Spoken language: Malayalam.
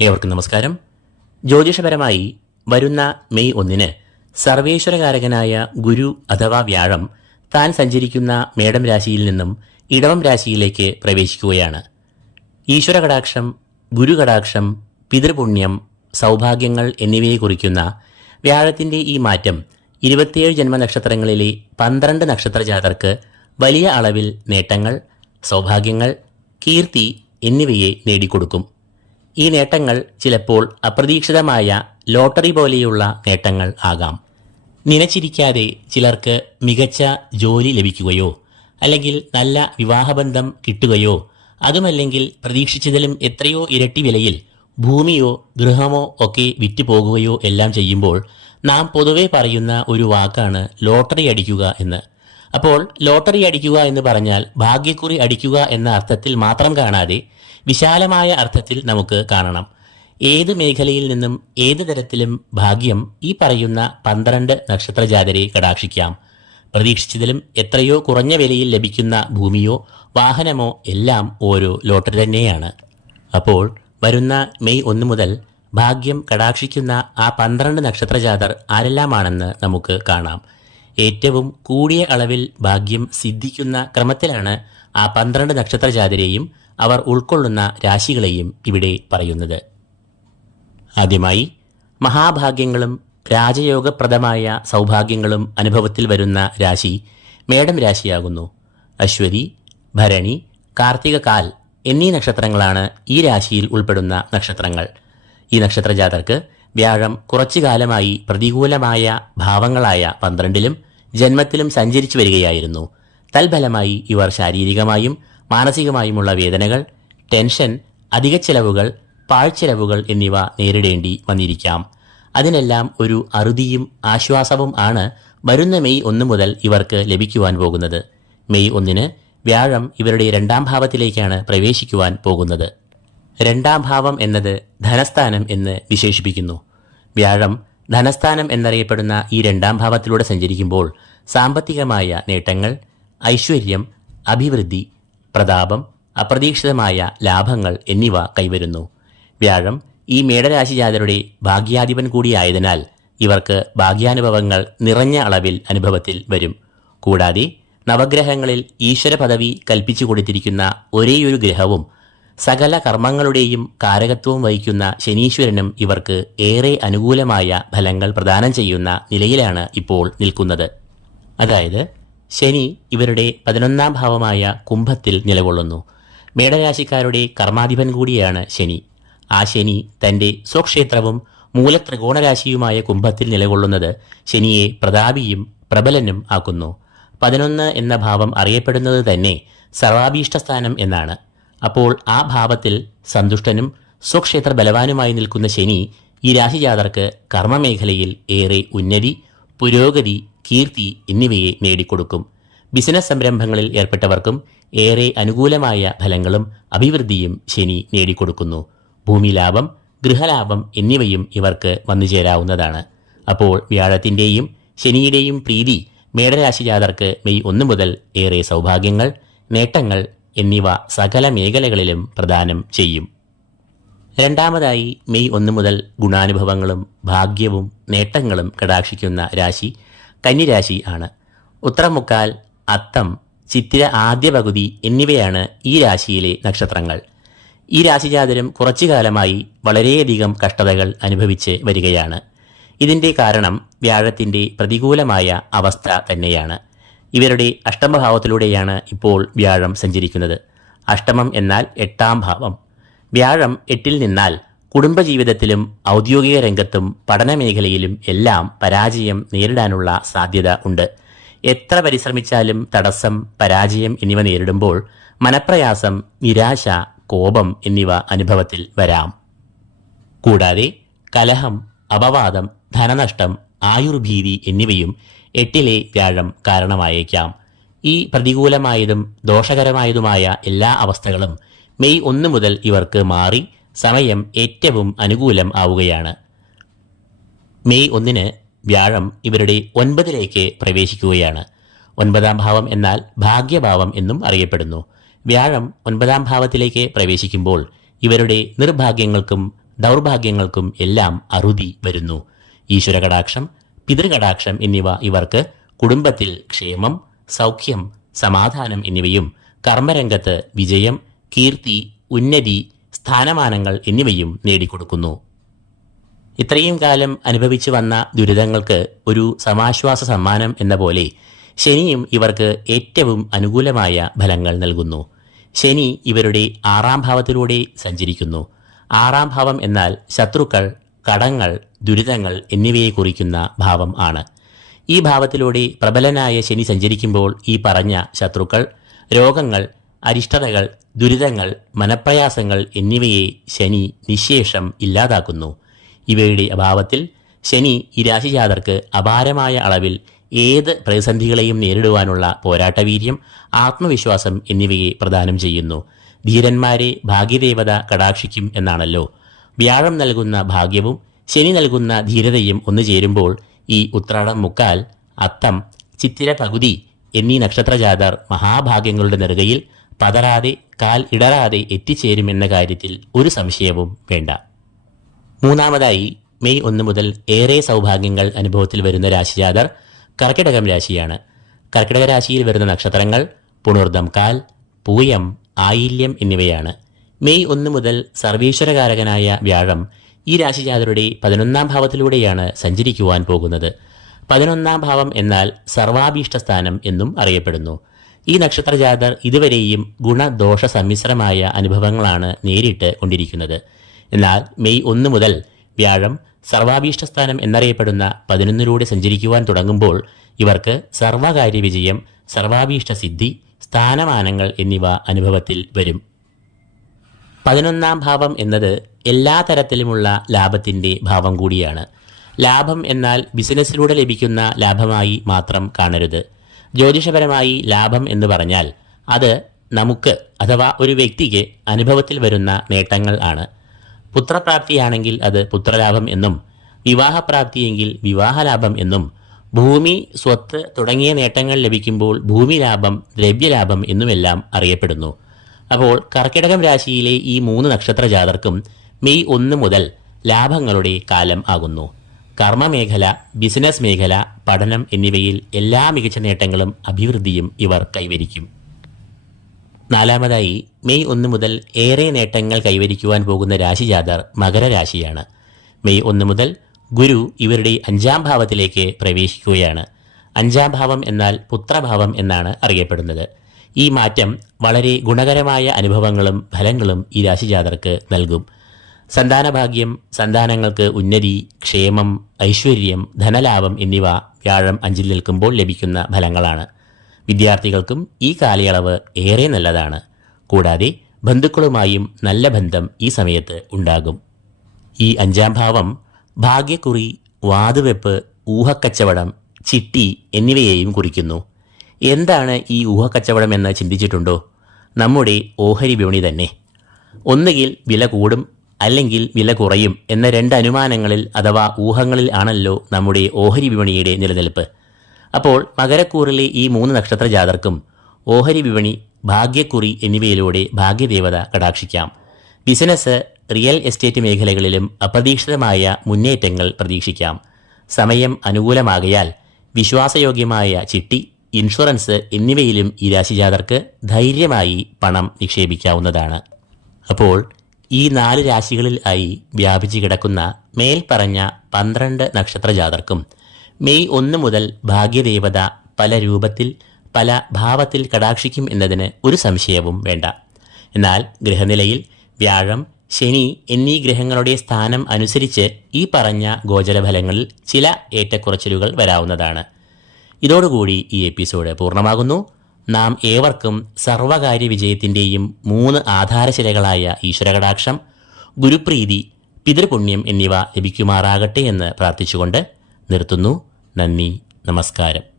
ഏവർക്കും നമസ്കാരം. ജ്യോതിഷപരമായി വരുന്ന മെയ് ഒന്നിന് സർവേശ്വരകാരകനായ ഗുരു അഥവാ വ്യാഴം താൻ സഞ്ചരിക്കുന്ന മേടം രാശിയിൽ നിന്നും ഇടവം രാശിയിലേക്ക് പ്രവേശിക്കുകയാണ്. ഈശ്വര കടാക്ഷം ഗുരു ഗുരുകടാക്ഷം പിതൃപുണ്യം സൗഭാഗ്യങ്ങൾ എന്നിവയെ കുറിക്കുന്ന വ്യാഴത്തിന്റെ ഈ മാറ്റം ഇരുപത്തിയേഴ് ജന്മനക്ഷത്രങ്ങളിലെ പന്ത്രണ്ട് നക്ഷത്രജാതർക്ക് വലിയ അളവിൽ നേട്ടങ്ങൾ സൗഭാഗ്യങ്ങൾ കീർത്തി എന്നിവയെ നേടിക്കൊടുക്കും. ഈ നേട്ടങ്ങൾ ചിലപ്പോൾ അപ്രതീക്ഷിതമായ ലോട്ടറി പോലെയുള്ള നേട്ടങ്ങൾ ആകാം. നനച്ചിരിക്കാതെ ചിലർക്ക് മികച്ച ജോലി ലഭിക്കുകയോ അല്ലെങ്കിൽ നല്ല വിവാഹബന്ധം കിട്ടുകയോ അതുമല്ലെങ്കിൽ പ്രതീക്ഷിച്ചതിലും എത്രയോ ഇരട്ടി വിലയിൽ ഭൂമിയോ ഗൃഹമോ ഒക്കെ വിറ്റുപോകുകയോ എല്ലാം ചെയ്യുമ്പോൾ നാം പൊതുവെ പറയുന്ന ഒരു വാക്കാണ് ലോട്ടറി അടിക്കുക എന്ന്. അപ്പോൾ ലോട്ടറി അടിക്കുക എന്ന് പറഞ്ഞാൽ ഭാഗ്യക്കുറി അടിക്കുക എന്ന അർത്ഥത്തിൽ മാത്രം കാണാതെ വിശാലമായ അർത്ഥത്തിൽ നമുക്ക് കാണണം. ഏത് മേഖലയിൽ നിന്നും ഏത് തരത്തിലും ഭാഗ്യം ഈ പറയുന്ന പന്ത്രണ്ട് നക്ഷത്ര ജാതരെ കടാക്ഷിക്കാം. പ്രതീക്ഷിച്ചതിലും എത്രയോ കുറഞ്ഞ വിലയിൽ ലഭിക്കുന്ന ഭൂമിയോ വാഹനമോ എല്ലാം ഓരോ ലോട്ടറി തന്നെയാണ്. അപ്പോൾ വരുന്ന മെയ് ഒന്ന് മുതൽ ഭാഗ്യം കടാക്ഷിക്കുന്ന ആ പന്ത്രണ്ട് നക്ഷത്രജാതർ ആരെല്ലാമാണെന്ന് നമുക്ക് കാണാം. ഏറ്റവും കൂടിയ അളവിൽ ഭാഗ്യം സിദ്ധിക്കുന്ന ക്രമത്തിലാണ് ആ പന്ത്രണ്ട് നക്ഷത്രജാതരെയും അവർ ഉൾക്കൊള്ളുന്ന രാശികളെയും ഇവിടെ പറയുന്നത്. ആദ്യമായി മഹാഭാഗ്യങ്ങളും രാജയോഗപ്രദമായ സൗഭാഗ്യങ്ങളും അനുഭവത്തിൽ വരുന്ന രാശി മേടം രാശിയാകുന്നു. അശ്വതി ഭരണി കാർത്തിക കാൽ എന്നീ നക്ഷത്രങ്ങളാണ് ഈ രാശിയിൽ ഉൾപ്പെടുന്ന നക്ഷത്രങ്ങൾ. ഈ നക്ഷത്രജാതർക്ക് വ്യാഴം കുറച്ചു കാലമായി പ്രതികൂലമായ ഭാവങ്ങളായ പന്ത്രണ്ടിലും ജന്മത്തിലും സഞ്ചരിച്ചു വരികയായിരുന്നു. തൽഫലമായി ഇവർ ശാരീരികമായും മാനസികമായുമുള്ള വേദനകൾ ടെൻഷൻ അധിക ചെലവുകൾ പാഴ്ചെലവുകൾ എന്നിവ നേരിടേണ്ടി വന്നിരിക്കാം. അതിനെല്ലാം ഒരു അറുതിയും ആശ്വാസവും ആണ് വരുന്ന മെയ് ഒന്ന് മുതൽ ഇവർക്ക് ലഭിക്കുവാൻ പോകുന്നത്. മെയ് ഒന്നിന് വ്യാഴം ഇവരുടെ രണ്ടാം ഭാവത്തിലേക്കാണ് പ്രവേശിക്കുവാൻ പോകുന്നത്. രണ്ടാം ഭാവം എന്നത് ധനസ്ഥാനം എന്ന് വിശേഷിപ്പിക്കുന്നു. വ്യാഴം ധനസ്ഥാനം എന്നറിയപ്പെടുന്ന ഈ രണ്ടാം ഭാവത്തിലൂടെ സഞ്ചരിക്കുമ്പോൾ സാമ്പത്തികമായ നേട്ടങ്ങൾ ഐശ്വര്യം അഭിവൃദ്ധി പ്രതാപം അപ്രതീക്ഷിതമായ ലാഭങ്ങൾ എന്നിവ കൈവരുന്നു. വ്യാഴം ഈ മേടരാശി ജാതരുടെ ഭാഗ്യാധിപൻ കൂടിയായതിനാൽ ഇവർക്ക് ഭാഗ്യാനുഭവങ്ങൾ നിറഞ്ഞ അളവിൽ അനുഭവത്തിൽ വരും. കൂടാതെ നവഗ്രഹങ്ങളിൽ ഈശ്വര പദവി കൽപ്പിച്ചു കൊടുത്തിരിക്കുന്ന ഒരേയൊരു ഗ്രഹവും സകല കർമ്മങ്ങളുടെയും കാരകത്വവും വഹിക്കുന്ന ശനീശ്വരനും ഇവർക്ക് ഏറെ അനുകൂലമായ ഫലങ്ങൾ പ്രദാനം ചെയ്യുന്ന നിലയിലാണ് ഇപ്പോൾ നിൽക്കുന്നത്. അതായത് ശനി ഇവരുടെ പതിനൊന്നാം ഭാവമായ കുംഭത്തിൽ നിലകൊള്ളുന്നു. മേടരാശിക്കാരുടെ കർമാധിപൻ കൂടിയാണ് ശനി. ആ ശനി തന്റെ സ്വക്ഷേത്രവും മൂലത്രികോണരാശിയുമായ കുംഭത്തിൽ നിലകൊള്ളുന്നത് ശനിയെ പ്രതാപിയും പ്രബലനും ആക്കുന്നു. പതിനൊന്ന് എന്ന ഭാവം അറിയപ്പെടുന്നത് തന്നെ സർവാഭീഷ്ടസ്ഥാനം എന്നാണ്. അപ്പോൾ ആ ഭാവത്തിൽ സന്തുഷ്ടനും സ്വക്ഷേത്ര ബലവാനുമായി നിൽക്കുന്ന ശനി ഈ രാശിജാതർക്ക് കർമ്മമേഖലയിൽ ഏറെ ഉന്നതി പുരോഗതി കീർത്തി എന്നിവയെ നേടിക്കൊടുക്കും. ബിസിനസ് സംരംഭങ്ങളിൽ ഏർപ്പെട്ടവർക്കും ഏറെ അനുകൂലമായ ഫലങ്ങളും അഭിവൃദ്ധിയും ശനി നേടിക്കൊടുക്കുന്നു. ഭൂമി ലാഭം ഗൃഹലാഭം എന്നിവയും ഇവർക്ക് വന്നു ചേരാവുന്നതാണ്. അപ്പോൾ വ്യാഴത്തിന്റെയും ശനിയുടെയും പ്രീതി മേടരാശി ജാതർക്ക് മെയ് ഒന്ന് മുതൽ ഏറെ സൗഭാഗ്യങ്ങൾ നേട്ടങ്ങൾ എന്നിവ സകല മേഖലകളിലും പ്രദാനം ചെയ്യും. രണ്ടാമതായി മെയ് ഒന്ന് മുതൽ ഗുണാനുഭവങ്ങളും ഭാഗ്യവും നേട്ടങ്ങളും കടാക്ഷിക്കുന്ന രാശി കന്നിരാശി ആണ്. ഉത്തരമുക്കാൽ അത്തം ചിത്തിര ആദ്യ പകുതി എന്നിവയാണ് ഈ രാശിയിലെ നക്ഷത്രങ്ങൾ. ഈ രാശിജാതരും കുറച്ചു കാലമായി വളരെയധികം കഷ്ടതകൾ അനുഭവിച്ച് വരികയാണ്. ഇതിന്റെ കാരണം വ്യാഴത്തിന്റെ പ്രതികൂലമായ അവസ്ഥ തന്നെയാണ്. ഇവരുടെ അഷ്ടമഭാവത്തിലൂടെയാണ് ഇപ്പോൾ വ്യാഴം സഞ്ചരിക്കുന്നത്. അഷ്ടമം എന്നാൽ എട്ടാം ഭാവം. വ്യാഴം എട്ടിൽ നിന്നാൽ കുടുംബജീവിതത്തിലും ഔദ്യോഗിക രംഗത്തും പഠനമേഖലയിലും എല്ലാം പരാജയം നേരിടാനുള്ള സാധ്യത ഉണ്ട്. എത്ര പരിശ്രമിച്ചാലും തടസ്സം പരാജയം എന്നിവ നേരിടുമ്പോൾ മനപ്രയാസം നിരാശ കോപം എന്നിവ അനുഭവത്തിൽ വരാം. കൂടാതെ കലഹം അപവാദം ധനനഷ്ടം ആയുർഭീതി എന്നിവയും എട്ടിലെ വ്യാഴം കാരണമായേക്കാം. ഈ പ്രതികൂലമായതും ദോഷകരമായതുമായ എല്ലാ അവസ്ഥകളും മെയ് ഒന്ന് മുതൽ ഇവർക്ക് മാറി സമയം ഏറ്റവും അനുകൂലം ആവുകയാണ്. മെയ് ഒന്നിന് വ്യാഴം ഇവരുടെ ഒൻപതിലേക്ക് പ്രവേശിക്കുകയാണ്. ഒൻപതാം ഭാവം എന്നാൽ ഭാഗ്യഭാവം എന്നും അറിയപ്പെടുന്നു. വ്യാഴം ഒൻപതാം ഭാവത്തിലേക്ക് പ്രവേശിക്കുമ്പോൾ ഇവരുടെ നിർഭാഗ്യങ്ങൾക്കും ദൗർഭാഗ്യങ്ങൾക്കും എല്ലാം അറുതി വരുന്നു. ഈശ്വരകടാക്ഷം പിതൃകടാക്ഷം എന്നിവ ഇവർക്ക് കുടുംബത്തിൽ ക്ഷേമം സൗഖ്യം സമാധാനം എന്നിവയും കർമ്മരംഗത്ത് വിജയം കീർത്തി ഉന്നതി സ്ഥാനമാനങ്ങൾ എന്നിവയും നേടിക്കൊടുക്കുന്നു. ഇത്രയും കാലം അനുഭവിച്ചു വന്ന ദുരിതങ്ങൾക്ക് ഒരു സമാശ്വാസ സമ്മാനം എന്ന പോലെ ശനിയും ഇവർക്ക് ഏറ്റവും അനുകൂലമായ ഫലങ്ങൾ നൽകുന്നു. ശനി ഇവരുടെ ആറാം ഭാവത്തിലൂടെ സഞ്ചരിക്കുന്നു. ആറാം ഭാവം എന്നാൽ ശത്രുക്കൾ കടങ്ങൾ ദുരിതങ്ങൾ എന്നിവയെ കുറിക്കുന്ന ഭാവം ആണ്. ഈ ഭാവത്തിലൂടെ പ്രബലനായ ശനി സഞ്ചരിക്കുമ്പോൾ ഈ പറഞ്ഞ ശത്രുക്കൾ രോഗങ്ങൾ അരിഷ്ടതകൾ ദുരിതങ്ങൾ മനപ്രയാസങ്ങൾ എന്നിവയെ ശനി നിശേഷം ഇല്ലാതാക്കുന്നു. ഇവയുടെ അഭാവത്തിൽ ശനി ഈ രാശിജാതർക്ക് അപാരമായ അളവിൽ ഏത് പ്രതിസന്ധികളെയും നേരിടുവാനുള്ള പോരാട്ടവീര്യം ആത്മവിശ്വാസം എന്നിവയെ പ്രദാനം ചെയ്യുന്നു. ധീരന്മാരെ ഭാഗ്യദേവത കടാക്ഷിക്കും എന്നാണല്ലോ. വ്യാഴം നൽകുന്ന ഭാഗ്യവും ശനി നൽകുന്ന ധീരതയും ഒന്നു ചേരുമ്പോൾ ഈ ഉത്രാടം മുക്കാൽ അത്തം ചിത്തിര പകുതി എന്നീ നക്ഷത്രജാതർ മഹാഭാഗ്യങ്ങളുടെ നെറുകയിൽ പതറാതെ കാൽ ഇടറാതെ എത്തിച്ചേരുമെന്ന കാര്യത്തിൽ ഒരു സംശയവും വേണ്ട. മൂന്നാമതായി മെയ് ഒന്ന് മുതൽ ഏറെ സൗഭാഗ്യങ്ങൾ അനുഭവത്തിൽ വരുന്ന രാശിജാതർ കർക്കിടകം രാശിയാണ്. കർക്കിടക രാശിയിൽ വരുന്ന നക്ഷത്രങ്ങൾ പുണർദം കാൽ പൂയം ആയില്യം എന്നിവയാണ്. മെയ് ഒന്ന് മുതൽ സർവീശ്വരകാരകനായ വ്യാഴം ഈ രാശിജാതരുടെ പതിനൊന്നാം ഭാവത്തിലൂടെയാണ് സഞ്ചരിക്കുവാൻ പോകുന്നത്. പതിനൊന്നാം ഭാവം എന്നാൽ സർവാഭീഷ്ട സ്ഥാനം എന്നും അറിയപ്പെടുന്നു. ഈ നക്ഷത്രജാതർ ഇതുവരെയും ഗുണദോഷ സമ്മിശ്രമായ അനുഭവങ്ങളാണ് നേരിട്ട് കൊണ്ടിരിക്കുന്നത്. എന്നാൽ മെയ് ഒന്ന് മുതൽ വ്യാഴം സർവാഭീഷ്ടസ്ഥാനം എന്നറിയപ്പെടുന്ന പതിനൊന്നിലൂടെ സഞ്ചരിക്കുവാൻ തുടങ്ങുമ്പോൾ ഇവർക്ക് സർവകാര്യ വിജയം സർവാഭീഷ്ട സിദ്ധി സ്ഥാനമാനങ്ങൾ എന്നിവ അനുഭവത്തിൽ വരും. പതിനൊന്നാം ഭാവം എന്നത് എല്ലാ തരത്തിലുമുള്ള ലാഭത്തിന്റെ ഭാവം കൂടിയാണ്. ലാഭം എന്നാൽ ബിസിനസ്സിലൂടെ ലഭിക്കുന്ന ലാഭമായി മാത്രം കാണരുത്. ജ്യോതിഷപരമായി ലാഭം എന്ന് പറഞ്ഞാൽ അത് നമുക്ക് അഥവാ ഒരു വ്യക്തിക്ക് അനുഭവത്തിൽ വരുന്ന നേട്ടങ്ങൾ ആണ്. പുത്രപ്രാപ്തിയാണെങ്കിൽ അത് പുത്രലാഭം എന്നും വിവാഹപ്രാപ്തിയെങ്കിൽ വിവാഹലാഭം എന്നും ഭൂമി സ്വത്ത് തുടങ്ങിയ നേട്ടങ്ങൾ ലഭിക്കുമ്പോൾ ഭൂമി ലാഭം ദ്രവ്യലാഭം എന്നുമെല്ലാം അറിയപ്പെടുന്നു. അപ്പോൾ കർക്കിടകം രാശിയിലെ ഈ മൂന്ന് നക്ഷത്ര ജാതർക്കും മെയ് ഒന്ന് മുതൽ ലാഭങ്ങളുടെ കാലം ആകുന്നു. കർമ്മമേഖല ബിസിനസ് മേഖല പഠനം എന്നിവയിൽ എല്ലാ മികച്ച നേട്ടങ്ങളും അഭിവൃദ്ധിയും ഇവർ കൈവരിക്കും. നാലാമതായി മെയ് ഒന്ന് മുതൽ ഏറെ നേട്ടങ്ങൾ കൈവരിക്കുവാൻ പോകുന്ന രാശിജാതർ മകരരാശിയാണ് മെയ് ഒന്ന് മുതൽ ഗുരു ഇവരുടെ അഞ്ചാം ഭാവത്തിലേക്ക് പ്രവേശിക്കുകയാണ്. അഞ്ചാം ഭാവം എന്നാൽ പുത്രഭാവം എന്നാണ് അറിയപ്പെടുന്നത്. ഈ മാറ്റം വളരെ ഗുണകരമായ അനുഭവങ്ങളും ഫലങ്ങളും ഈ രാശിജാതർക്ക് നൽകും. സന്താനഭാഗ്യം സന്താനങ്ങൾക്ക് ഉന്നതി ക്ഷേമം ഐശ്വര്യം ധനലാഭം എന്നിവ വ്യാഴം അഞ്ചിൽ നിൽക്കുമ്പോൾ ലഭിക്കുന്ന ഫലങ്ങളാണ്. വിദ്യാർത്ഥികൾക്കും ഈ കാലയളവ് ഏറെ നല്ലതാണ്. കൂടാതെ ബന്ധുക്കളുമായും നല്ല ബന്ധം ഈ സമയത്ത് ഉണ്ടാകും. ഈ അഞ്ചാം ഭാവം ഭാഗ്യക്കുറി വാതുവെപ്പ് ഊഹക്കച്ചവടം ചിട്ടി എന്നിവയെയും കുറിക്കുന്നു. എന്താണ് ഈ ഊഹക്കച്ചവടം എന്ന് ചിന്തിച്ചിട്ടുണ്ടോ? നമ്മുടെ ഓഹരി വിപണി തന്നെ. ഒന്നുകിൽ വില കൂടും അല്ലെങ്കിൽ വില കുറയും എന്ന രണ്ട് അനുമാനങ്ങളിൽ അഥവാ ഊഹങ്ങളിൽ ആണല്ലോ നമ്മുടെ ഓഹരി വിപണിയുടെ നിലനിൽപ്പ്. അപ്പോൾ മകരക്കൂറിലെ ഈ മൂന്ന് നക്ഷത്ര ജാതർക്കും ഓഹരി വിപണി ഭാഗ്യക്കുറി എന്നിവയിലൂടെ ഭാഗ്യദേവത കടാക്ഷിക്കാം. ബിസിനസ് റിയൽ എസ്റ്റേറ്റ് മേഖലകളിലും അപ്രതീക്ഷിതമായ മുന്നേറ്റങ്ങൾ പ്രതീക്ഷിക്കാം. സമയം അനുകൂലമാകയാൽ വിശ്വാസയോഗ്യമായ ചിട്ടി ഇൻഷുറൻസ് എന്നിവയിലും ഈ രാശിജാതർക്ക് ധൈര്യമായി പണം നിക്ഷേപിക്കാവുന്നതാണ്. അപ്പോൾ ഈ നാല് രാശികളിൽ ആയി വ്യാപിച്ചു കിടക്കുന്ന മേൽപ്പറഞ്ഞ പന്ത്രണ്ട് നക്ഷത്ര ജാതർക്കും മെയ് ഒന്ന് മുതൽ ഭാഗ്യദേവത പല രൂപത്തിൽ പല ഭാവത്തിൽ കടാക്ഷിക്കും എന്നതിന് ഒരു സംശയവും വേണ്ട. എന്നാൽ ഗ്രഹനിലയിൽ വ്യാഴം ശനി എന്നീ ഗ്രഹങ്ങളുടെ സ്ഥാനം അനുസരിച്ച് ഈ പറഞ്ഞ ഗോചരഫലങ്ങളിൽ ചില ഏറ്റക്കുറച്ചിലുകൾ വരാവുന്നതാണ്. ഇതോടുകൂടി ഈ എപ്പിസോഡ് പൂർണമാകുന്നു. നാം ഏവർക്കും സർവകാര്യ വിജയത്തിന്റെയും മൂന്ന് ആധാരശിലകളായ ഈശ്വരകടാക്ഷം ഗുരുപ്രീതി പിതൃപുണ്യം എന്നിവ ലഭിക്കുമാറാകട്ടെ എന്ന് പ്രാർത്ഥിച്ചുകൊണ്ട് നിർത്തുന്നു. നന്ദി നമസ്കാരം.